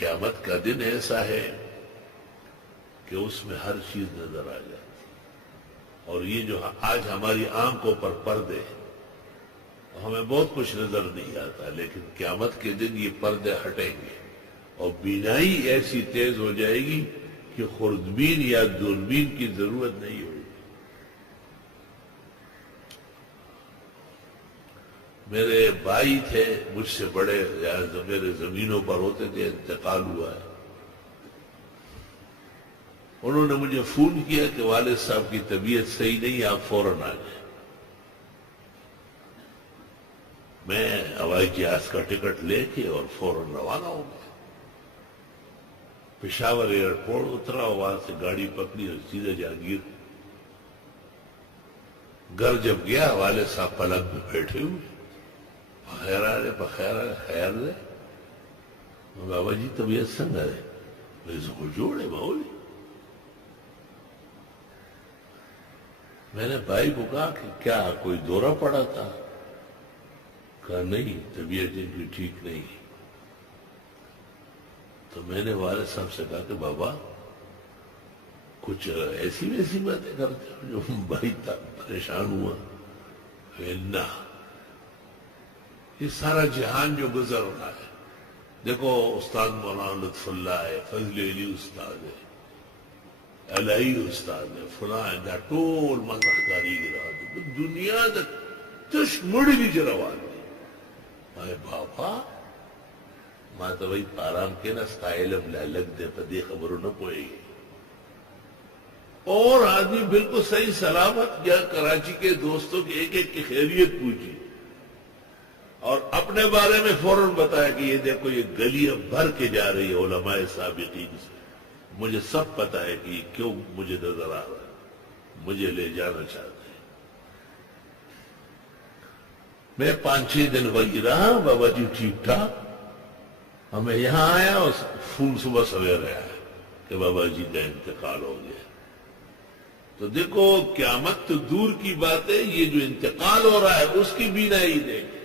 قیامت کا دن ایسا ہے کہ اس میں ہر چیز نظر آ جاتی، اور یہ جو آج ہماری آنکھوں پر پردے ہیں، ہمیں بہت کچھ نظر نہیں آتا، لیکن قیامت کے دن یہ پردے ہٹیں گے اور بینائی ایسی تیز ہو جائے گی کہ خوردبین یا دوربین کی ضرورت نہیں ہوگی۔ میرے بھائی تھے مجھ سے بڑے، میرے زمینوں پر ہوتے تھے، انتقال ہوا ہے، انہوں نے مجھے فون کیا کہ والد صاحب کی طبیعت صحیح نہیں، آپ فوراً آ جائیں۔ میں ہوائی جہاز کا ٹکٹ لے کے اور فوراً روانہ ہو گیا، پشاور ایئرپورٹ اترا، وہاں سے گاڑی پکڑی اور سیدھے جہانگیر۔ گھر جب گیا والد صاحب پلنگ میں بیٹھے ہوئے، بخیر آ رہے بخیر آ رہے خیر رہے، بابا جی طبیعت سنگ ہے، میرے کو جوڑے باؤلی۔ میں نے بھائی کو کہا کہ کیا کوئی دورہ پڑا تھا؟ کہا نہیں، طبیعت ان کی ٹھیک نہیں۔ تو میں نے والد صاحب سے کہا کہ بابا کچھ ایسی ویسی باتیں کرتے ہو جو بھائی پریشان ہوا؟ نہ، یہ سارا جہان جو گزر رہا ہے، دیکھو استاد مولانا لطف اللہ ہے، فضل علی استاد ہے، الہی استاد ہے، فلاں دا ٹول مذہبداری گرا دنیا دا تش مڑی بھی جروان دی اے بابا ما تو وہی پارام کے نا ستا علم لگ دے پدی خبروں نہ پوئے گی۔ اور آدمی بالکل صحیح سلامت گیا کراچی کے دوستوں کی ایک ایک کی خیریت پوچھی اور اپنے بارے میں فوراً بتایا کہ یہ دیکھو یہ گلیاں بھر کے جا رہی ہے علماء سابقین سے، مجھے سب پتا ہے کہ یہ کیوں مجھے نظر آ رہا ہے، مجھے لے جانا چاہتے ہیں۔ میں 5-6 دن وہی رہا، بابا جی ٹھیک ٹھاک، ہمیں یہاں آیا اور فون صبح سویرے آیا کہ بابا جی کا انتقال ہو گیا۔ تو دیکھو قیامت تو دور کی بات ہے، یہ جو انتقال ہو رہا ہے اس کی بینائی دیکھ